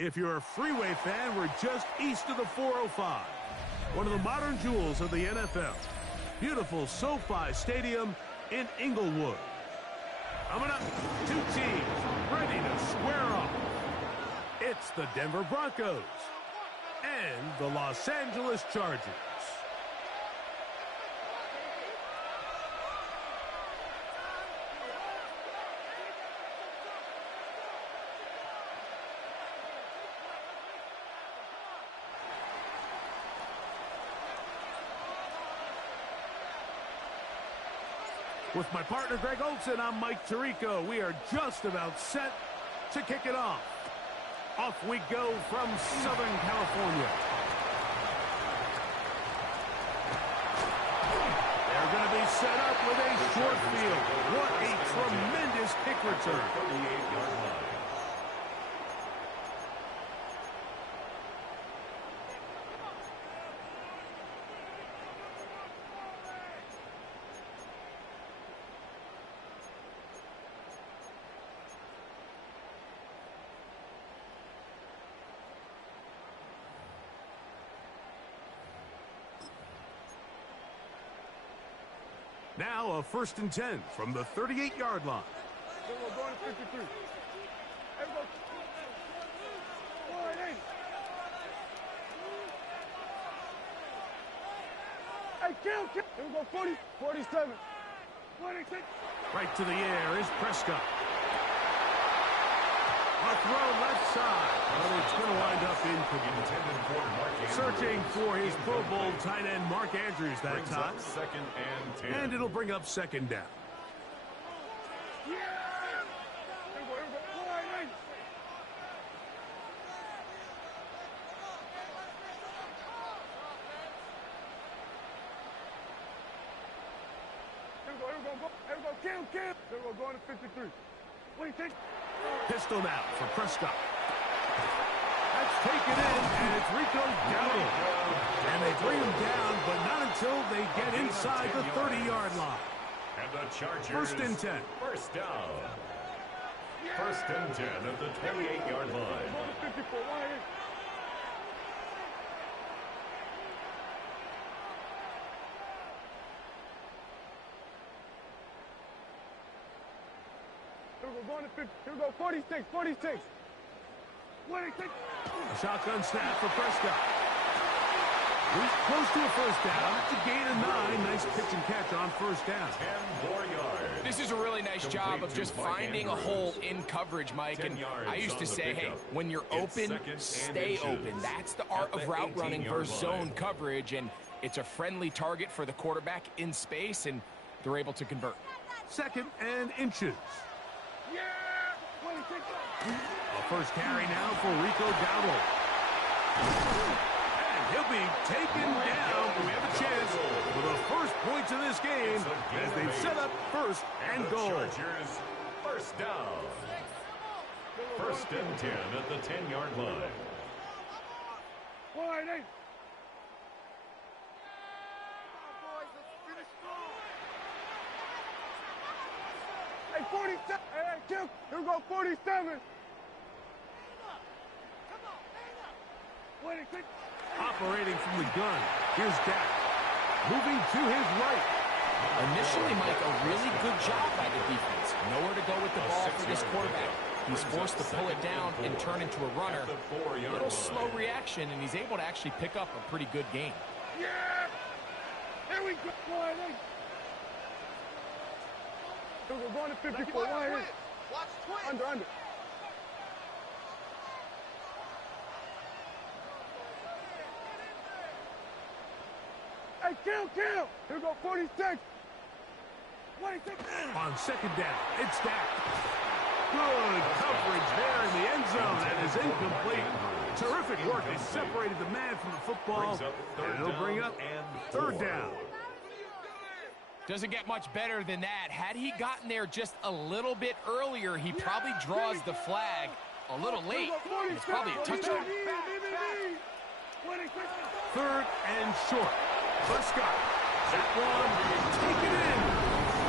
If you're a freeway fan, we're just east of the 405. One of the modern jewels of the NFL. Beautiful SoFi Stadium in Inglewood. Coming up, two teams ready to square off. It's the Denver Broncos and the Los Angeles Chargers. With my partner, Greg Olson, I'm Mike Tirico. We are just about set to kick it off. Off we go from Southern California. They're going to be set up with a short field. What a tremendous kick return. 38-yard line. Now a 1st and 10 from the 38-yard line. We're going to 53. Hey, kill. Here we go, 40, 47. 26. Right to the air is Prescott. A throw left side, but it's going to wind up incomplete. Searching for his Pro Bowl tight end Mark Andrews that time. 2nd and 10. And it'll bring up 2nd down. Yeah! Here we go. 48. Here we go. Kill. Here we go, going to 53. What do you think? Pistol now for Prescott. That's taken in, and it's Rico Dowdle. And they bring him down, but not until they get inside the 30-yard line. And the Chargers. 1st and 10. First down. 1st and 10 at the 28-yard line. We're going to 50. Here we go, 46, 46. 26. A shotgun snap for Prescott. He's close to a 1st down. It's a gain of 9. Nice pitch and catch on 1st down. 10 more yards. This is a really nice job of just finding a hole in coverage, Mike. And I used to say, hey, when you're open, stay open. That's the art of route running versus zone coverage. And it's a friendly target for the quarterback in space, and they're able to convert. 2nd and inches. Yeah! A 1st carry now for Rico Dowdle. And he'll be taken down. We have a chance for the first points of this game as they've set up 1st and goal. Chargers, 1st down. 1st and 10 at the 10-yard line. 48. Hey, 47. Hey, kill. Here we go, 47. Operating from the gun, here's Dak. Moving to his right. Initially, Mike, a really good job by the defense. Nowhere to go with the ball for this quarterback. He's forced to pull it down and turn into a runner. A little slow reaction, and he's able to actually pick up a pretty good game. Yeah! Here we go. We're going to 54. Watch twin. Under. Hey, kill. Here we go, 46. 26. On 2nd down, it's Dak. Good coverage there in the end zone. That is incomplete. Terrific work. They separated the man from the football. And it'll bring up 3rd down. Doesn't get much better than that. Had he gotten there just a little bit earlier, he probably draws the flag a little late. It's probably a touchdown. 3rd and short. Prescott. That one taken in.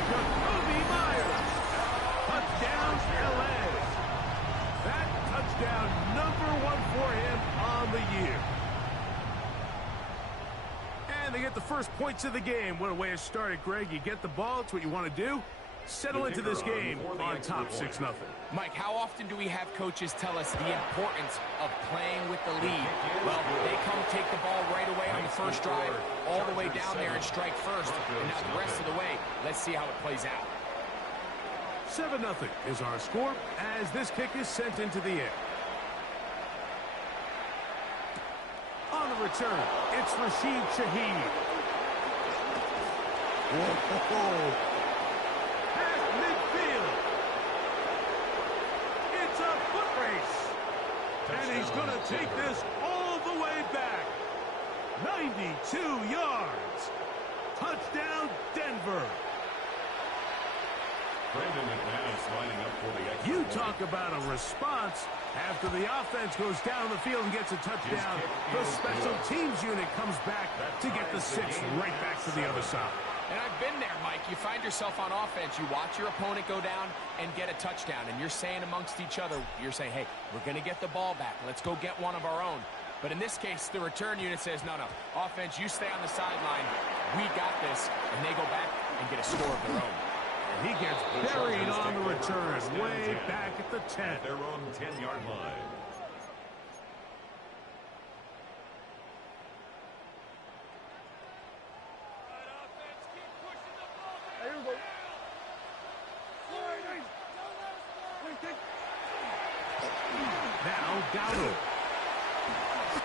Jacoby Myers. Touchdown, LA. That touchdown, number 1 for him on the year. And they get the first points of the game. What a way to start it, Greg. You get the ball. It's what you want to do. Settle into this game on top 6-0. Mike, how often do we have coaches tell us the importance of playing with the lead? Well, they come take the ball right away on the first drive, all the way down there and strike first. And now the rest of the way, let's see how it plays out. 7-0 is our score as this kick is sent into the air. On the return, it's Rashid Shaheed. Whoa. At midfield. It's a foot race. And he's going to take this all the way back. 92 yards. Touchdown, Denver. You talk about a response. After the offense goes down the field and gets a touchdown, the special teams unit comes back to get the 6 right back to the other side. And I've been there, Mike. You find yourself on offense. You watch your opponent go down and get a touchdown. And you're saying amongst each other, you're saying, hey, we're going to get the ball back. Let's go get one of our own. But in this case, the return unit says, no, offense, you stay on the sideline. We got this. And they go back and get a score of their own. And he gets buried on the return, way back at the 10. At their own 10-yard line. There you go. Now, Dowdle.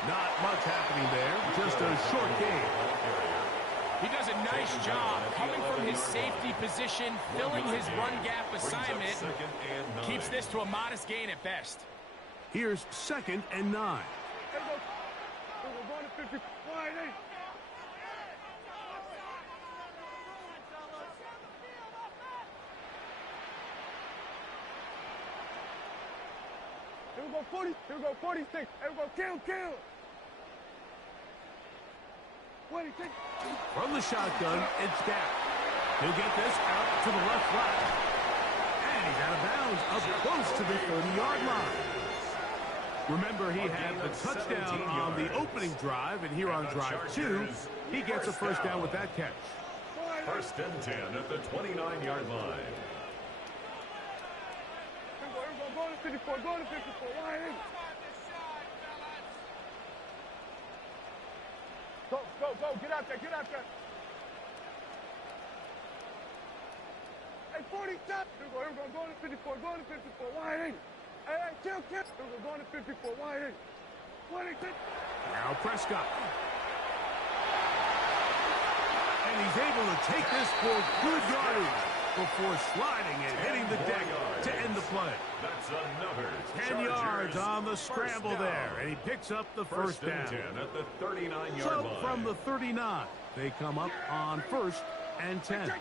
Not much happening there, just a short game. He does a nice job coming from his safety position, filling his run gap assignment. Keeps this to a modest gain at best. Here's 2nd and 9. There you go. We're going to 50. Wide eight. Here we go, 40. Here we go, 46. Here we go, kill. 26. From the shotgun, it's Gap. He'll get this out to the left flat. And he's out of bounds up close to the 30-yard line. Remember, he had the touchdown on the opening drive, and here on drive 2, he gets a first down with that catch. 1st and 10 at the 29-yard line. Go to 54, go to 54, wide eight. Go, get out there. Hey, 47. Here we go, go to 54, wide eight. Hey, kill. Here we go, going to 54, wide eight. 26. Now Prescott. And he's able to take this for good yardage before sliding and hitting the deck to end the play. That's another 10 yards on the scramble there, and he picks up the first down. 10 at the 39-yard so line. From the 39, they come up on 1st and 10.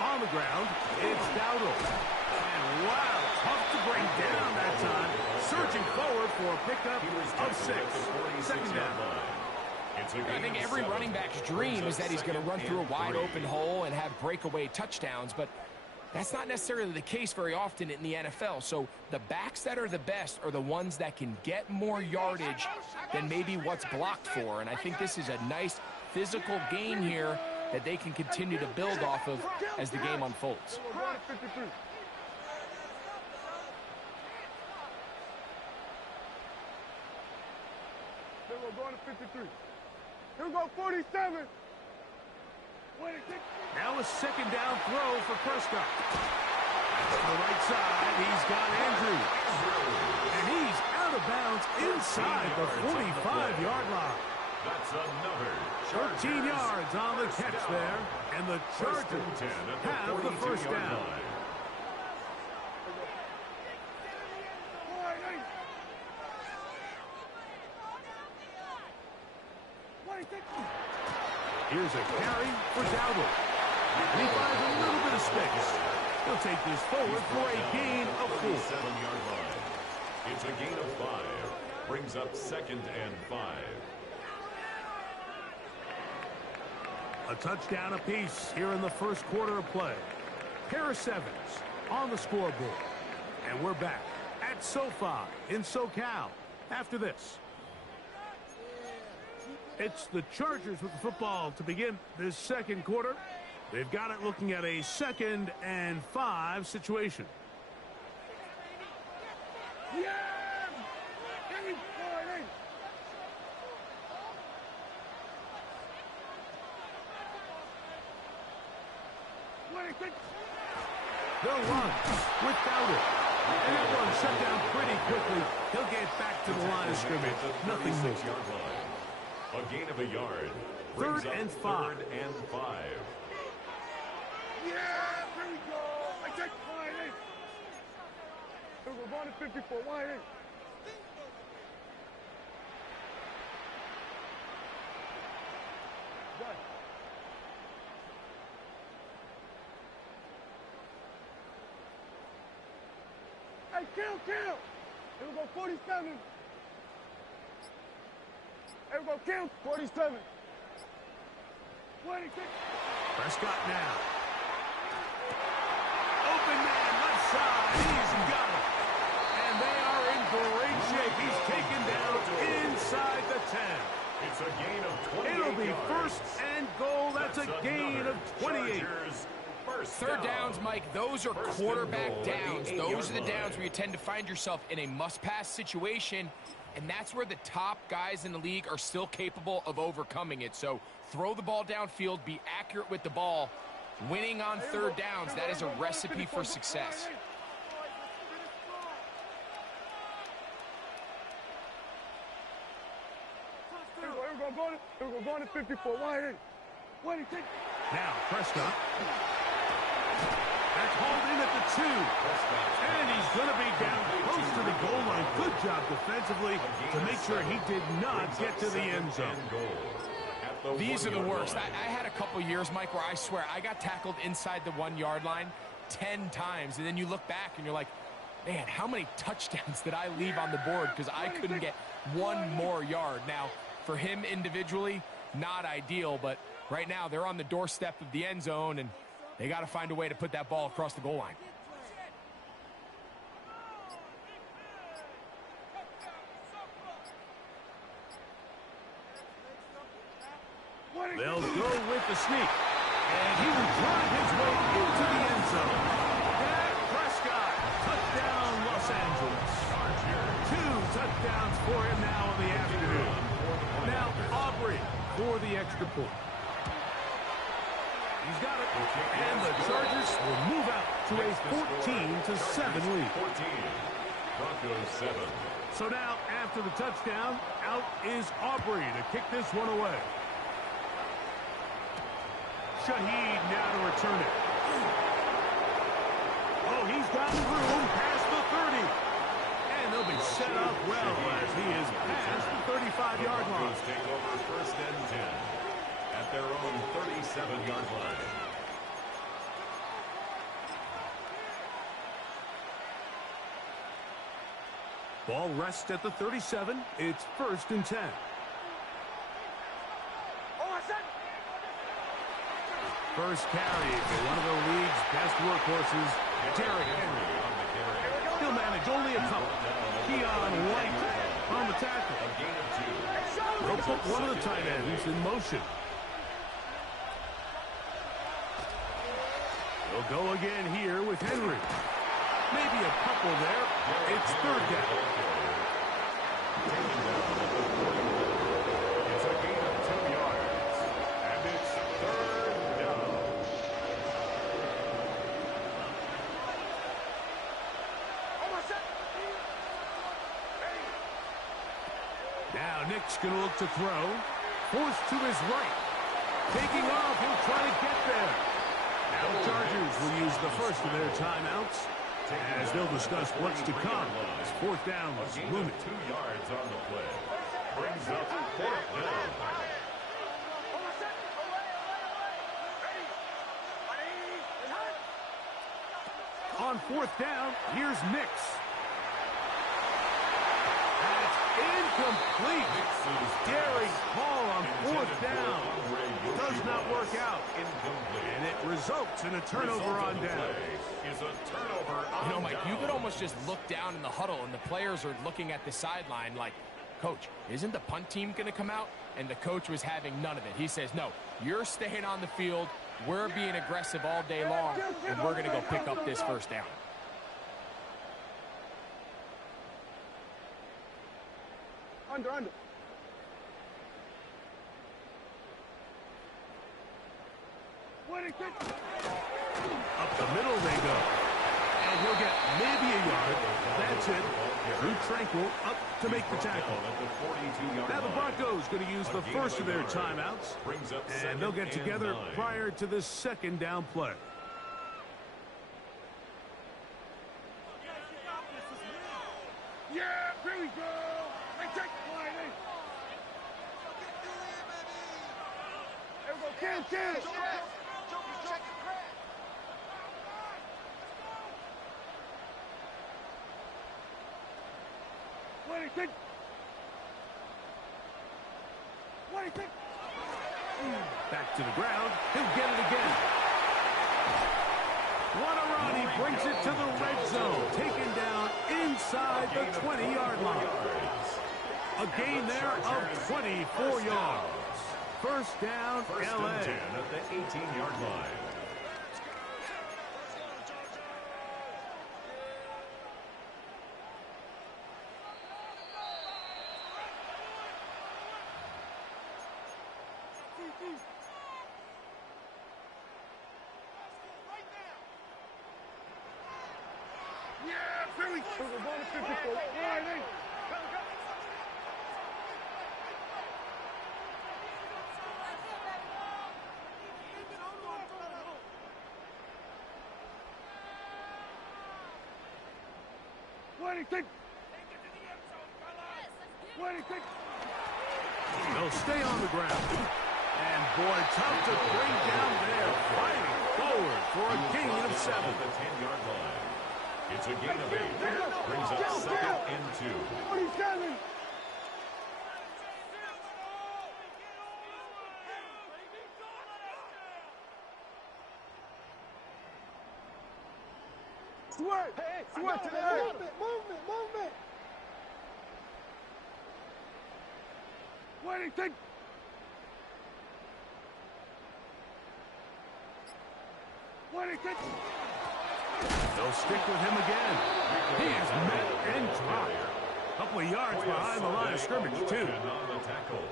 On the ground, it's Dowdle. And wow, tough to bring down that time. Surging forward for a pickup of 6. 2nd down. I think every running back's dream is that he's going to run through a wide open hole and have breakaway touchdowns, but that's not necessarily the case very often in the NFL. So the backs that are the best are the ones that can get more yardage than maybe what's blocked for. And I think this is a nice physical gain here that they can continue to build off of as the game unfolds. We're going to 53. Here we go, 47. Now a 2nd down throw for Prescott. To the right side, he's got Andrews. And he's out of bounds inside the 45-yard line. That's another 13 yards on the catch there, and the Chargers have the first down. Here's a carry for Dowdle. And he finds a little bit of space. He'll take this forward for a gain of 4. 7-yard line. It's a gain of 5. Brings up 2nd and 5. A touchdown apiece here in the first quarter of play. Pair of sevens on the scoreboard. And we're back at SoFi in SoCal after this. It's the Chargers with the football to begin this second quarter. They've got it looking at a 2nd and 5 situation. Yeah! They'll run without it. And that one shut down pretty quickly. He'll get back to the line of scrimmage. Nothing more. A gain of a yard. 3rd and 5. 3rd and 5. Yeah, here we go. I take wide in. We're going to 54 wide in. Done. Hey, kill! Here we go, 47. Here we go, kill, 47. 26. Prescott now. Open man, left side. He's got it. And they are in great shape. He's taken down inside the 10. It's a gain of 28 It'll be yards. 1st and goal. That's a gain of 28. Chargers, Third downs, Mike, those are quarterback downs. Those are the downs where you tend to find yourself in a must-pass situation, and that's where the top guys in the league are still capable of overcoming it. So throw the ball downfield, be accurate with the ball. Winning on third downs, that is a recipe for success. We're going to 54 wide in. Now, Prescott. That's hauled in at the 2. And he's going to be down close to the goal line. Good job defensively to make sure he did not get to the end zone. These are the worst. I had a couple years, Mike, where I swear I got tackled inside the 1-yard line 10 times. And then you look back and you're like, man, how many touchdowns did I leave on the board because I couldn't get one more yard? Now, for him individually, not ideal, but right now they're on the doorstep of the end zone, and they got to find a way to put that ball across the goal line. They'll go with the sneak. And he will drive his way into the end zone. Dak Prescott, touchdown Los Angeles. 2 touchdowns for him now in the afternoon. Now Aubrey for the extra point. He's got it. And the Chargers will move out to a 14-7 lead. 14. Broncos 7. So now, after the touchdown, out is Aubrey to kick this one away. Shaheed now to return it. Oh, he's gotten room past the 30. And they'll be set up well as he is past the 35-yard line. Broncos take over 1st and 10 at their own 37-yard line. Ball rests at the 37. It's 1st and 10. First carry for one of the league's best workhorses, Derrick Henry. He'll manage only a couple. Keon White on the tackle. They'll put one of the tight ends in motion. They'll go again here with Henry. Maybe a couple there. It's 3rd down. It's a gain of 2 yards. And it's 3rd down. Now Nick's going to look to throw. Forced to his right. Taking off, he'll try to get there. Now the Chargers will use the first of their timeouts as they'll discuss what's to come. As 4th down is looming. 2 yards on the play. Brings up 4th down. On 4th down, here's Nix. That's incomplete. Gary Hall on 4th down. Does not work out. And it results in a turnover on down. You know, Mike, you could almost just look down in the huddle, and the players are looking at the sideline like, Coach, isn't the punt team going to come out? And the coach was having none of it. He says, no, you're staying on the field. We're being aggressive all day long, and we're going to go pick up this first down. Under. Up the middle they go. And he'll get maybe a yard. That's it. Drew Tranquil up to make the tackle. Now the Broncos going to use the first of their timeouts. And they'll get together prior to the second down play. Yeah, here we go. Hey, take the line, hey. There we go, Cam. What do you think? Back to the ground. He'll get it again. What a run. He brings it to the red zone. Taken down inside the 20-yard line. A gain there of 24 yards. First down, LA. At the 18-yard line. What do you think? What do you think? They'll stay on the ground. And boy, tough to bring down there. Fighting forward for a gain of 7. At the 10-yard line. It's a gain of 8. Brings up 2nd and 2. 47. Sweat! Sweat to the air! Movement! What do you think? What do you think? They'll stick with him again. He is met and dropped. A couple of yards behind the line of scrimmage, too.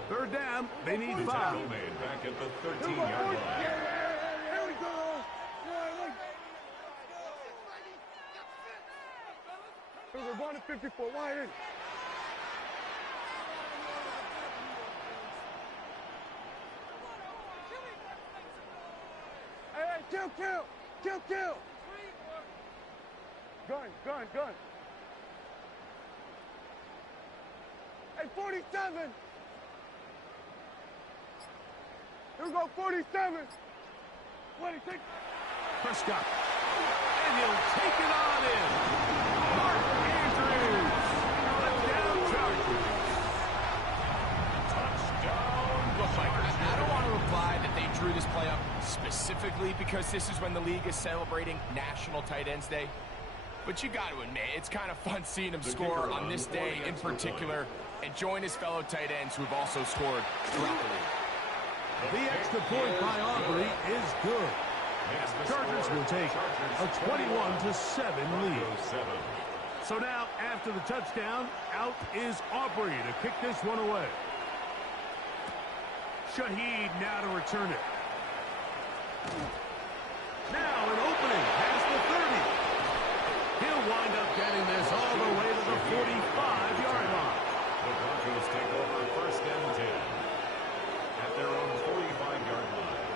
Third down, they need 5. Back at the 13-yard line. Here we go! We're going to 54. Wide in. Hey, kill. Gun. Hey, 47. Here we go, 47. What do you think? Prescott. And he'll take it on in. Mark Andrews. Touchdown Chargers. Touchdown. Look, Mike, I don't want to imply that they drew this play up specifically because this is when the league is celebrating National Tight Ends Day. But you got to admit, it's kind of fun seeing him score on this day in particular and join his fellow tight ends who have also scored throughout the league. The extra point by Aubrey is good. Chargers will take a 21-7 lead. So now, after the touchdown, out is Aubrey to kick this one away. Shaheed now to return it. Now an opening past the 30. He'll wind up getting this all the way to the 45-yard line. The Broncos take over 1st and 10 at their own 45-yard line.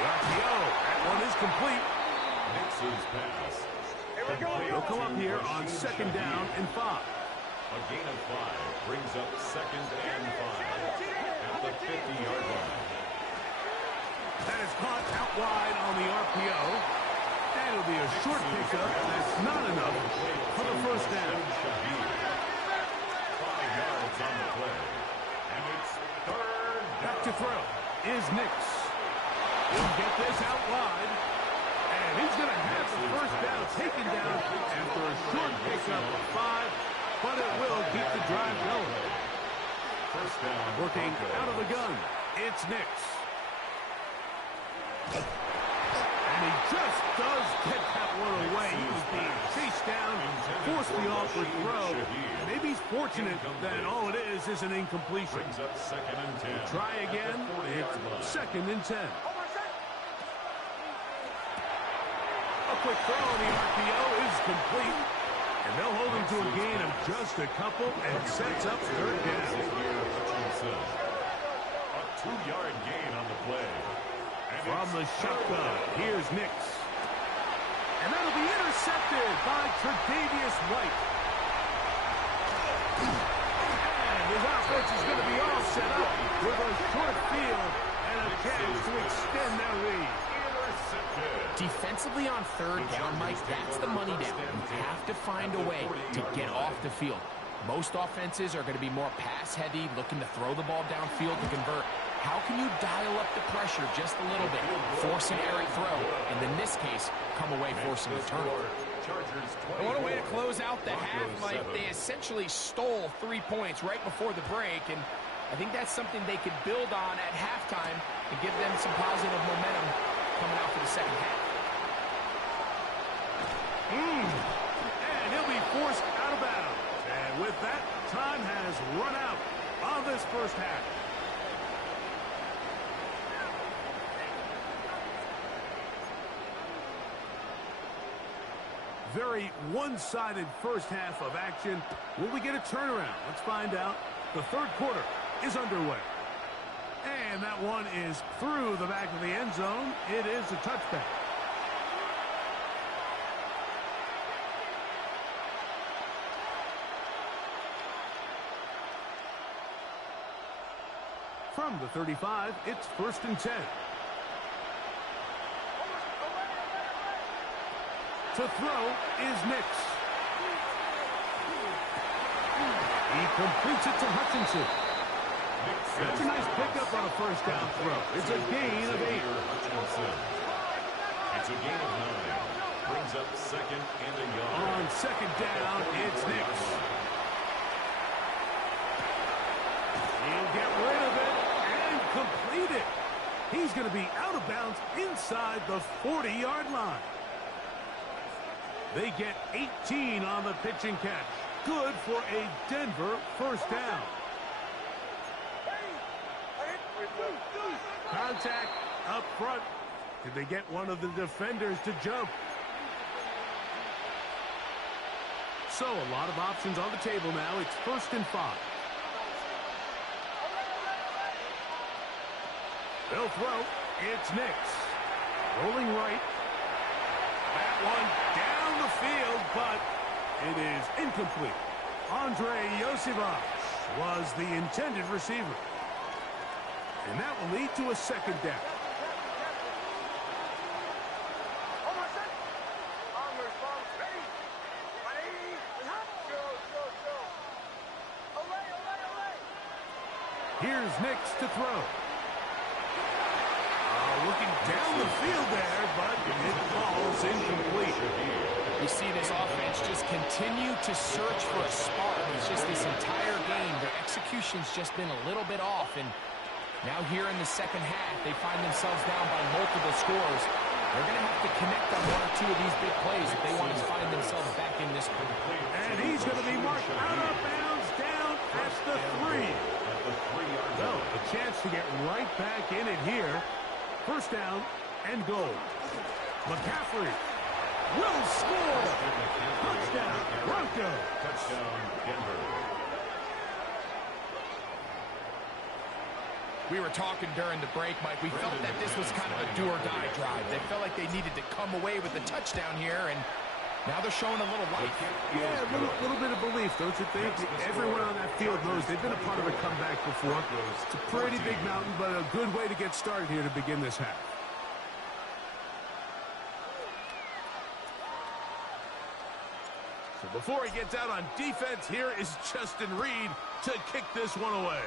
The RPO, that one is complete. Nix's pass. They'll come up here on 2nd down and 5. A gain of 5 brings up 2nd and 5 at the 50-yard line. That is caught out wide on the RPO. That'll be a short pickup. That's not enough for the first down. 5 yards on To throw is Nix. He'll get this out wide. And he's going to have the first down taken down after a short pickup of 5, but it will keep the drive going. First down. Working out of the gun, it's Nix. And he just does get that one away. He was being chased down, forced the awkward throw. Maybe he's fortunate that all it is an incompletion. Brings up 2nd and 10. Try again, it's 2nd and 10. A quick throw on the RPO is complete. And they'll hold him to a gain of just a couple and sets up 3rd down. A 2-yard gain on the play. From the shotgun, here's Nix. And that'll be intercepted by Tre'Davious White. And his offense is going to be all set up with a short field and a chance to extend their lead. Defensively on 3rd down, Mike, that's the money down. You have to find a way to get off the field. Most offenses are going to be more pass-heavy, looking to throw the ball downfield to convert. How can you dial up the pressure just a little bit, force an errant throw, and in this case, come away forcing a turnover? And what a way to close out the half, Mike. They essentially stole 3 points right before the break, and I think that's something they could build on at halftime and give them some positive momentum coming out for the second half. And he'll be forced out of bounds. And with that, time has run out on this first half. Very one-sided first half of action. Will we get a turnaround? Let's find out. The 3rd quarter is underway. And that one is through the back of the end zone. It is a touchback. From the 35, it's 1st and 10. To throw is Nix. He completes it to Hutchinson. That's a nice pickup on a first down throw. It's a gain of 8. It's a gain of 9. Brings up 2nd and a yard. On 2nd down, it's Nix. He'll get rid of it and complete it. He's going to be out of bounds inside the 40-yard line. They get 18 on the pitch and catch. Good for a Denver first down. Contact up front. Did they get one of the defenders to jump? So a lot of options on the table now. It's 1st and 5. They'll throw. It's Nix. Rolling right. That one down the field, but it is incomplete. Andre Yosivach was the intended receiver. And that will lead to a 2nd down. Here's Nix to throw. Looking down the field there, but it falls incomplete. We see this offense just continue to search for a spark. It's just this entire game, their execution's just been a little bit off, and now here in the second half, they find themselves down by multiple scores. They're going to have to connect on 1 or 2 of these big plays if they want to find themselves back in this one. And he's going to be marked out of bounds down at the 3. So a chance to get right back in it here. First down and goal. McCaffrey will score. Touchdown, Broncos. Touchdown, Denver. We were talking during the break, Mike. We felt that this was kind of a do-or-die drive. They felt like they needed to come away with the touchdown here, and now they're showing a little life. Yeah, a little bit of belief, don't you think? Everyone on that field knows they've been a part of a comeback before. It's a pretty big mountain, but a good way to get started here to begin this half. So before he gets out on defense, here is Justin Reed to kick this one away.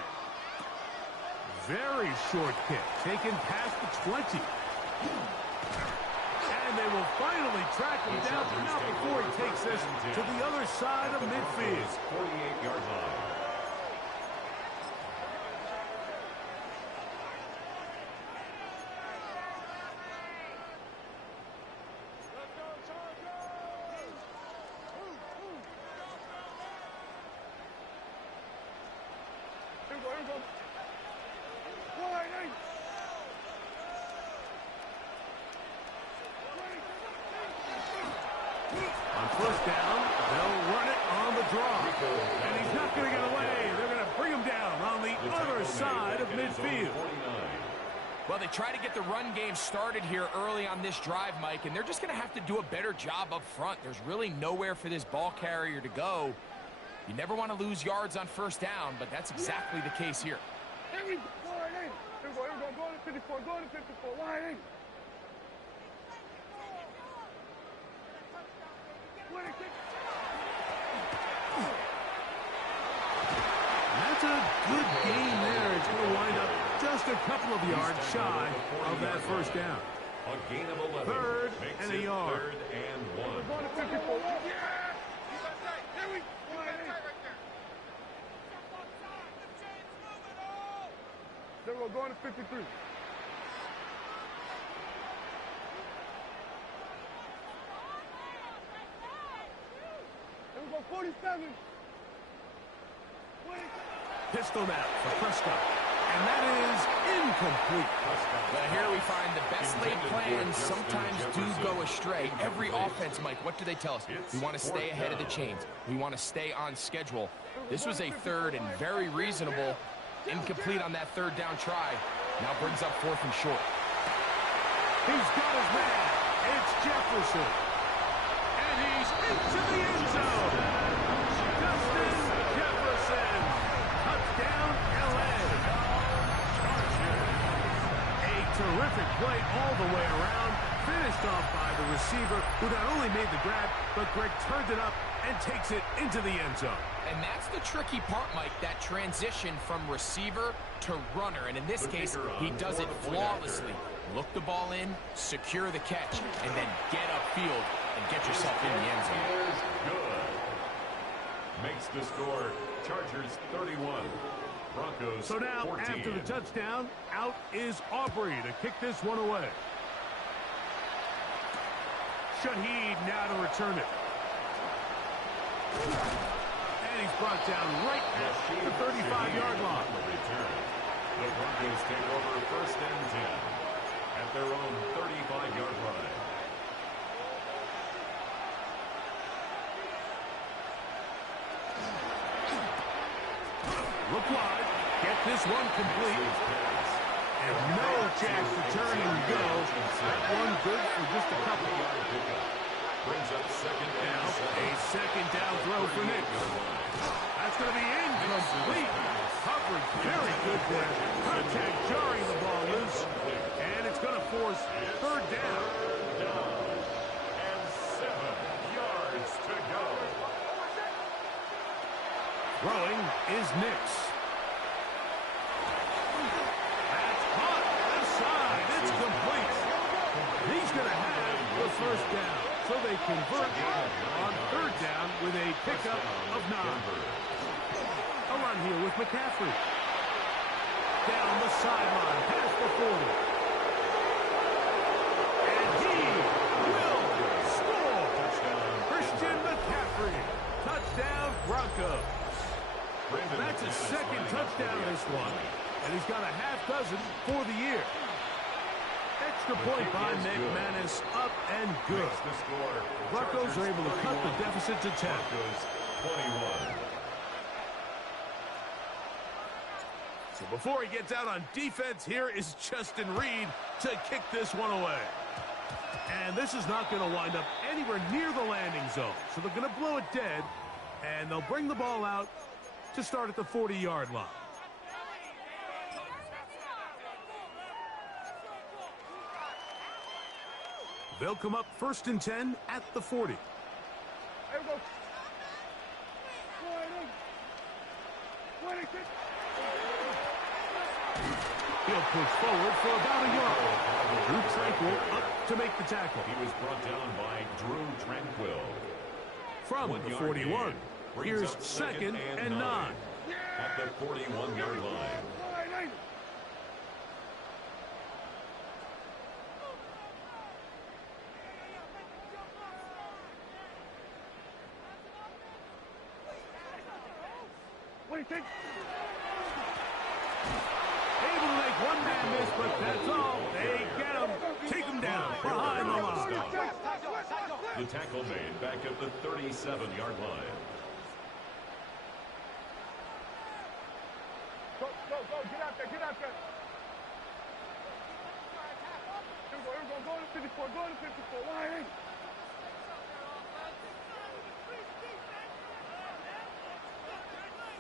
Very short kick, taken past the 20. And they will finally track him down, but not before he takes this to the other side of midfield. 48-yard line. On first down, they'll run it on the draw. And he's not going to get away. They're going to bring him down on the other side of midfield. Well, they try to get the run game started here early on this drive, Mike, and they're just going to have to do a better job up front. There's really nowhere for this ball carrier to go. You never want to lose yards on first down, but that's exactly the case here. Here we go. Here we go. Go to 54. Go to 54. Wide in. That's a good game there. It's going to wind up just a couple of yards shy of that first down. A gain of 11. Third and a yard. Third and 1. Go to 54. Yeah. Here we go. There we go. Going to 53. There we go. 47. Pistol now for Prescott. And that is incomplete. Well, here we find the best laid plans sometimes do go astray. Every offense, Mike, what do they tell us? We want to stay ahead of the chains. We want to stay on schedule. This was a third and very reasonable. Incomplete on that third down try. Now brings up fourth and short. He's got his man. It's Jefferson. And he's into the end zone. Justin Jefferson. Touchdown, LA. A terrific play all the way around. Finished off by the receiver, who not only made the grab, but Greg turned it up and takes it into the end zone. And that's the tricky part, Mike, that transition from receiver to runner. And in this case, he does it flawlessly. Look the ball in, secure the catch, and then get upfield and get yourself in the end zone. Good. Makes the score Chargers 31. Broncos So now, 14. after the touchdown, out is Aubrey to kick this one away. Shaheed now to return it. And he's brought down right at the 35-yard line. The Broncos take over first and 10 at their own 35-yard line. Look wide. Get this one complete. And no chance to turn and go. That one good for just a couple. Brings up second Now, down. a second down throw for Nick. That's going to be incomplete. Coverage very good there. Contact jarring the ball loose. And it's going to force third down. And 7 yards to go. Throwing is Nix. That's caught left side. It's complete. He's going to have the first down. So they convert on third down with a pickup of 9. A run here with McCaffrey. Down the sideline, past the 40. And he will score. Christian McCaffrey. Touchdown, Broncos. That's his second touchdown this one. And he's got a half dozen for the year. Extra point by McManus, up and good. Broncos are able to cut the deficit to 10. 21. So before he gets out on defense, here is Justin Reed to kick this one away. And this is not going to wind up anywhere near the landing zone. So they're going to blow it dead, and they'll bring the ball out to start at the 40-yard line. They'll come up first and 10 at the 40. There we go. 20. He'll push forward for about a yard. Drew Tranquil up to make the tackle. He was brought down by Drew Tranquil. From the 41, here's second and 9. At the 41-yard line. What do you think? Able to make one man miss, but that's all. They get him. Take him down behind the line. The tackle made back at the 37-yard line. Go, get out there, get out there. Here we go, go to 54, go to 54, wide in.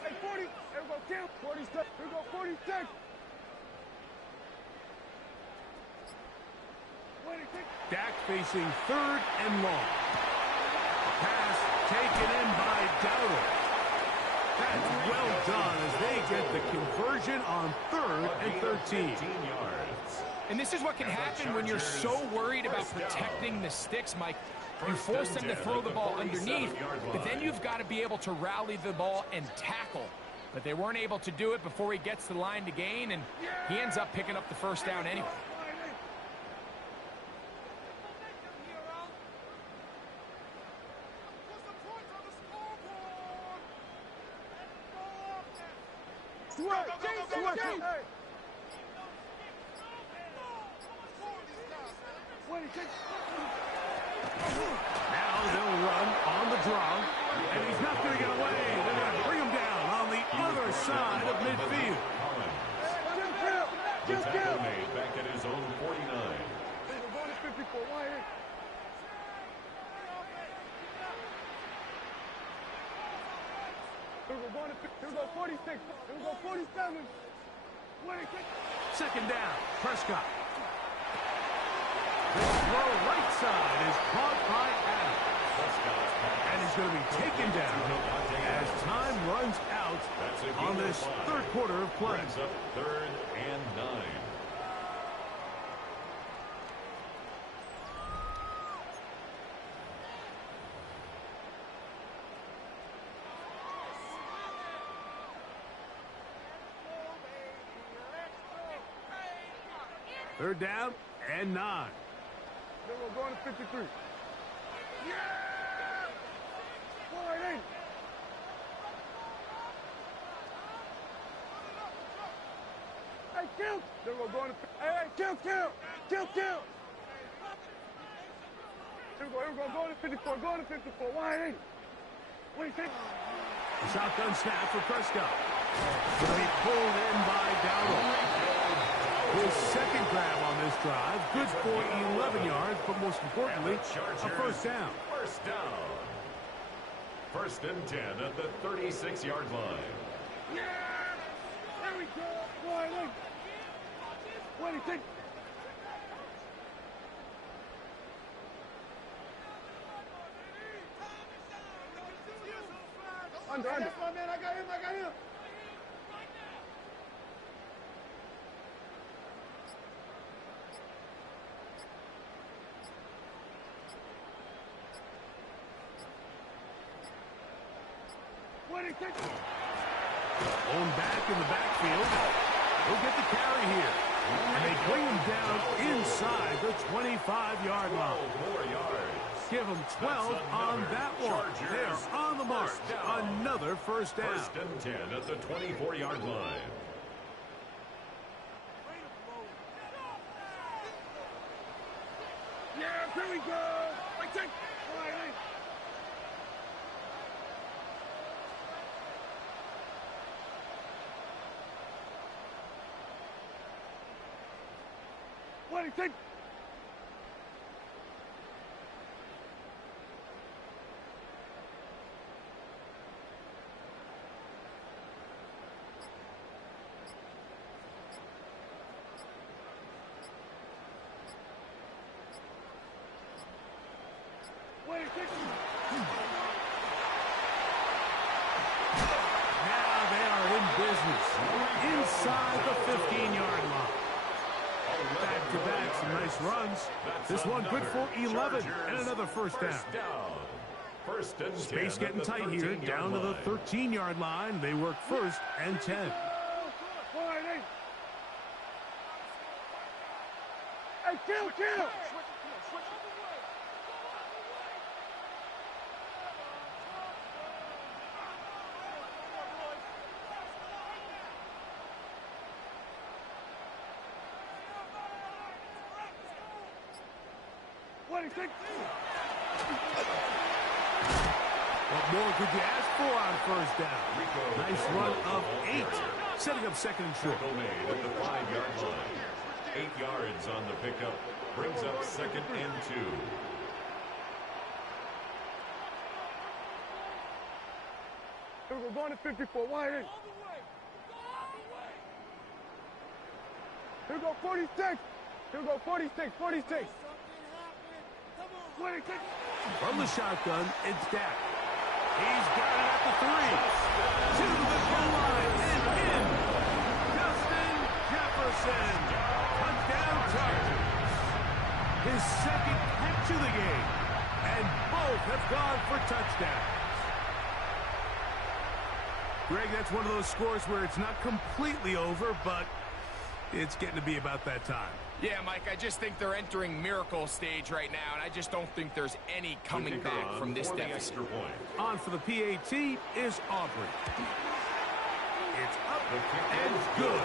Hey, 40, here we go, count, 46, here we go, 46. Dak facing third and long. Pass taken in by Dowdle. That's well done as they get the conversion on 3rd and 13. Yards. And this is what can happen when you're so worried about protecting the sticks, Mike. You force them to throw the ball underneath, but then you've got to be able to rally the ball and tackle. But they weren't able to do it before he gets the line to gain, and he ends up picking up the first down anyway. Now they'll run on the draw, and he's not going to get away. They're going to bring him down on the other side of midfield. The tackle made back at his own 49. We're going to 54, wide in. Here we go, 46. Here we go, 47. 26. Second down, Prescott. The throw right side is caught by Adams. And he's going to be taken down as time runs out on this third quarter of play. Brings up 3rd and 9. Third down and 9. Then we're going to 53. Yeah! Wide in. Hey, count! Then we're going to... Hey, count! Here we go, go to 54, go to 54, wide in. What do you think? The shotgun snap for Prescott. Going to be pulled in by Dowdle. His second grab on this drive, good for 11 yards, but most importantly, a first down. First down. 1st and 10 at the 36-yard line. Yeah! There we go! Wide in. What do you think? Under. Yes, my man, I got him. On back in the backfield. He'll get the carry here. And they bring him down inside the 25-yard line. 4 yards. Give them 12 on that one. They're on the mark. Another first down. 1st and 10 at the 24-yard line. Yeah, here we go. I take. What do you think? What do you think? Now they are in business inside the 15-yard line. Back-to-back, some nice runs. This one good for 11 and another first down. First and 10. Space getting tight here, down to the 13-yard line. They work first and 10. Hey, kill! What more could you ask for on first down? Nice run of 8, setting up second and short. Made at the 5-yard line. 8 yards on the pickup, brings up second and 2. We're going to 54, wide in. Here we go, 46. Here we go, 46. From the shotgun, it's Dak. He's got it at the 3. To the goal line and in. Justin Jefferson. Touchdown Chargers. His second catch of the game. And both have gone for touchdowns. Greg, that's one of those scores where it's not completely over, but it's getting to be about that time. Yeah, Mike, I just think they're entering miracle stage right now, and I just don't think there's any coming back from this deficit. On for the PAT is Aubrey. It's up and good.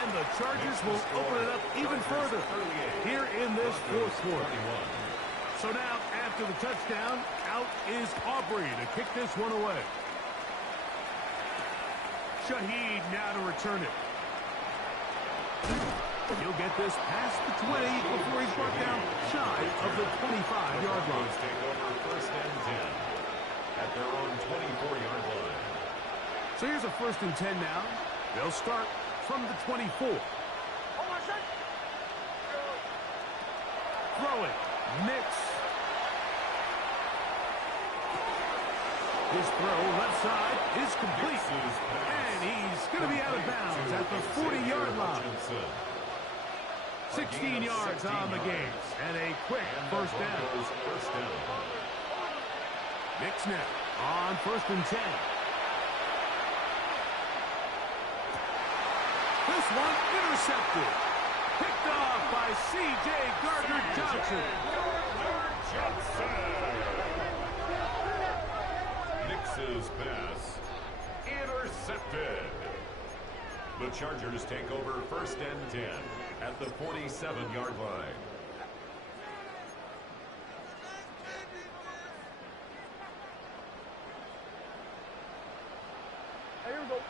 And the Chargers will open it up even further here in this fourth quarter. So now, after the touchdown, out is Aubrey to kick this one away. Shaheed now to return it. He'll get this past the 20 before he's brought down shy of the 25-yard line. Take over first and 10 at their own 24-yard line. So here's a first and 10 now. They'll start from the 24. Throw it. Mix. His throw left side is complete. And he's going to be out of bounds at the 40-yard line. 16 yards on the game. And a quick first down. Mix now on first and 10. This one intercepted. Picked off by C.J. Gardner-Johnson. Nix's pass intercepted. The Chargers take over first and 10 at the 47-yard line. Here we go.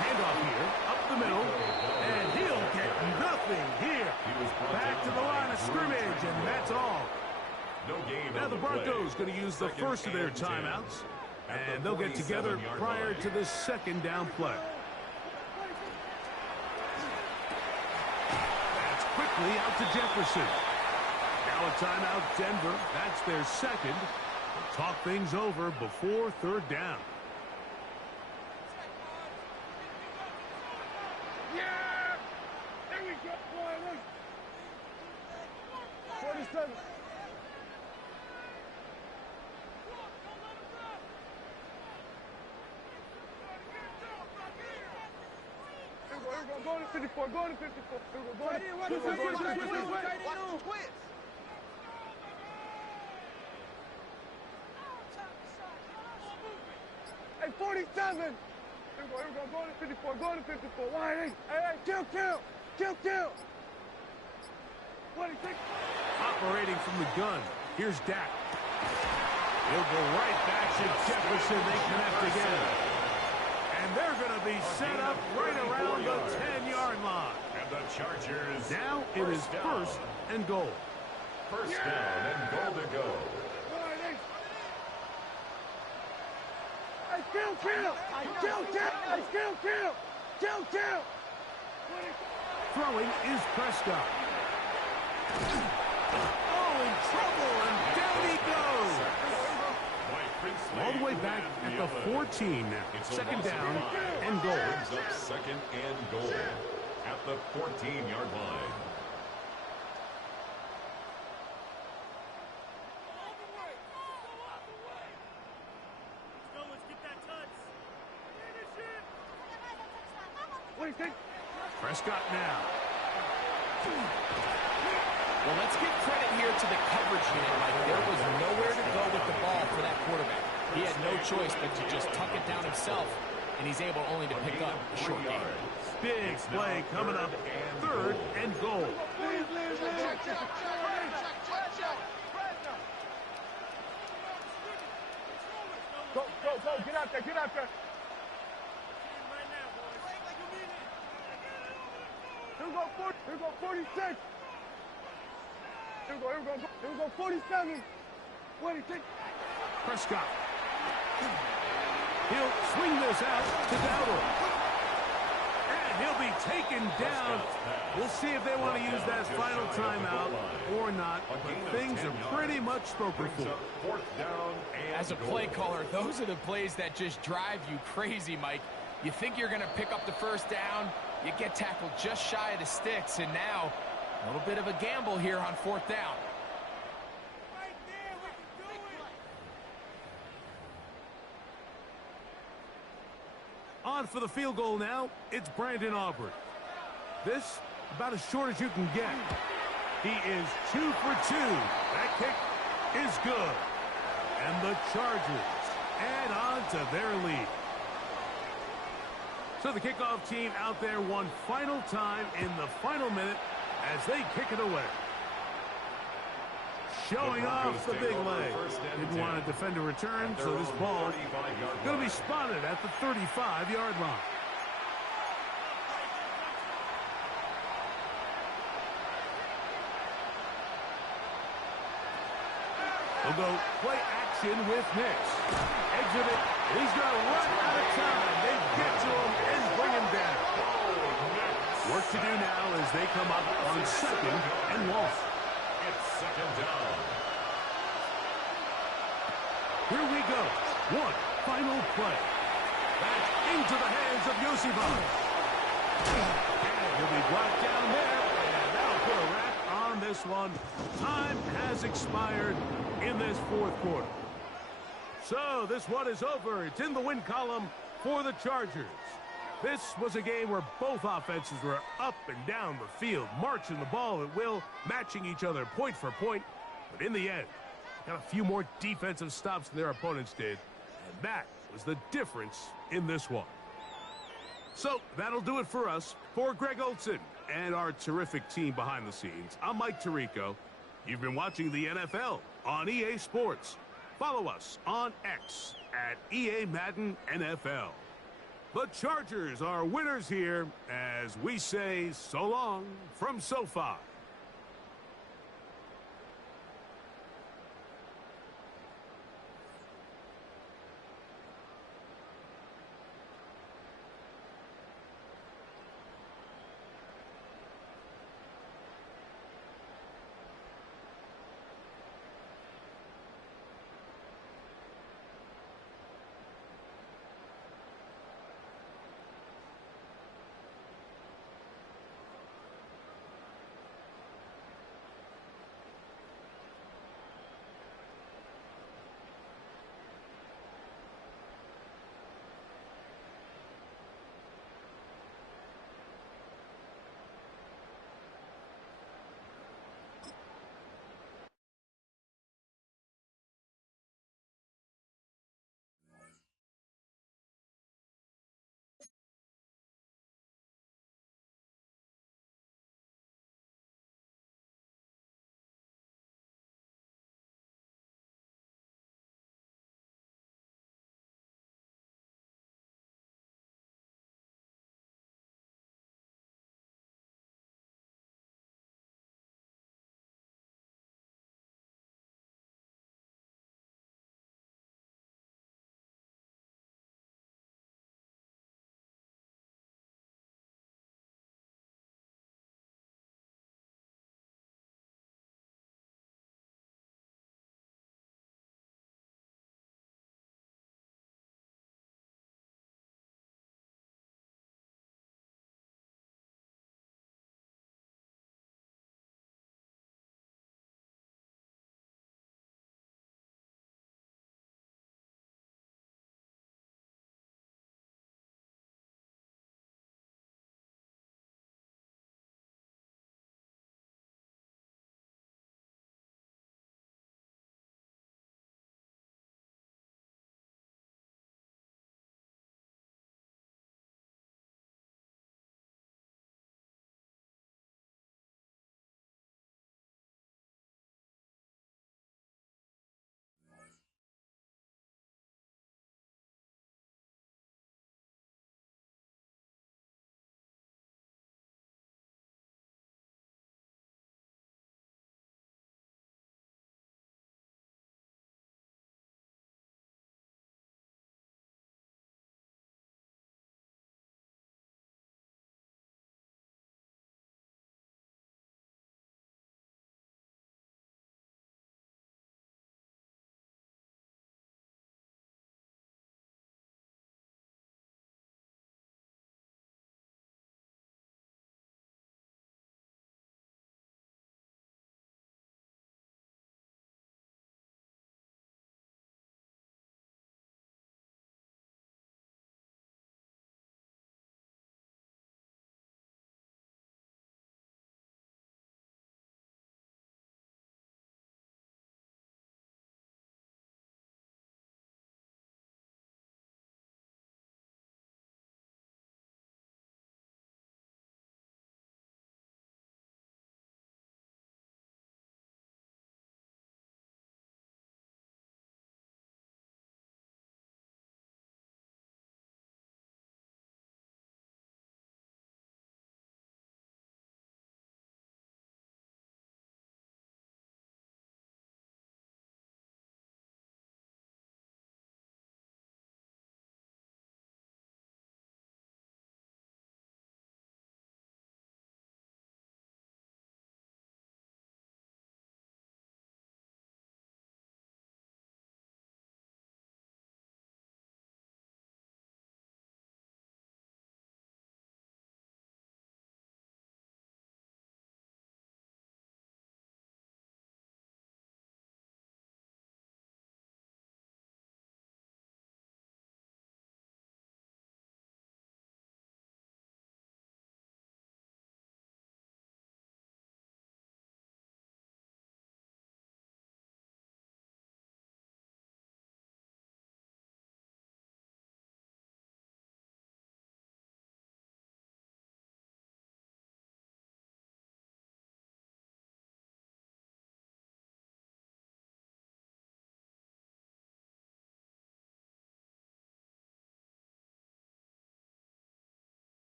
Handoff here, up the middle, and he'll get nothing here. Back to the line of scrimmage, and that's all. No game. Now the Broncos going to use the first of their timeouts, and they'll get together prior to the second down play. That's quickly out to Jefferson. Now a timeout, Denver. That's their second. Talk things over before third down. Yeah! There we go. 47. Go to 54. Go to 54. Watch twist. Hey, 47. Here we go. Go to 54. Go to 54. Wide eight. Hey, kill. 26. Operating from the gun. Here's Dak. He'll go right back to Jefferson. They connect again. And they're going to be set up right around the 10-yard line. And the Chargers now it is first and goal. First down and goal to go. Kill. Throwing is Prescott. Oh, in trouble, and down he goes. By Prince All the way back at the 14 now. Second down and goal. Brings up second and goal at the 14-yard line. Prescott now. Well, let's give credit here to the coverage unit, Mike. There was nowhere to go with the ball for that quarterback. He had no choice but to just tuck it down himself, and he's able only to pick up a short gain. Big play coming up. Third and goal. Go, get out there, Here we go 46. Here we go 47. 26. Prescott. He'll swing this out to Dowdle. And he'll be taken down. We'll see if they want to use that final timeout or not. But things are pretty much spoken for. As a play caller, those are the plays that just drive you crazy, Mike. You think you're going to pick up the first down, you get tackled just shy of the sticks, and now a little bit of a gamble here on fourth down. Right there, we can do it. On for the field goal now, it's Brandon Aubrey. This, about as short as you can get. He is 2 for 2. That kick is good. And the Chargers add on to their lead. So the kickoff team out there one final time in the final minute as they kick it away. Showing off the big leg. Didn't want to defend a return, so this ball going to be spotted at the 35-yard line. We'll go play action with Nix. Exit it. He's going to run out of time. They get to him and bring him down. Work to do now as they come up on second and long. It's second down. Here we go. One final play. Back into the hands of Yosifan. And he'll be brought down there. And that'll put a wrap on this one. Time has expired in this fourth quarter. So this one is over. It's in the win column for the Chargers. This was a game where both offenses were up and down the field, marching the ball at will, matching each other point for point. But in the end, got a few more defensive stops than their opponents did. And that was the difference in this one. So that'll do it for us. For Greg Olson and our terrific team behind the scenes, I'm Mike Tirico. You've been watching the NFL on EA Sports. Follow us on X at EA Madden NFL. The Chargers are winners here as we say so long from SoFi.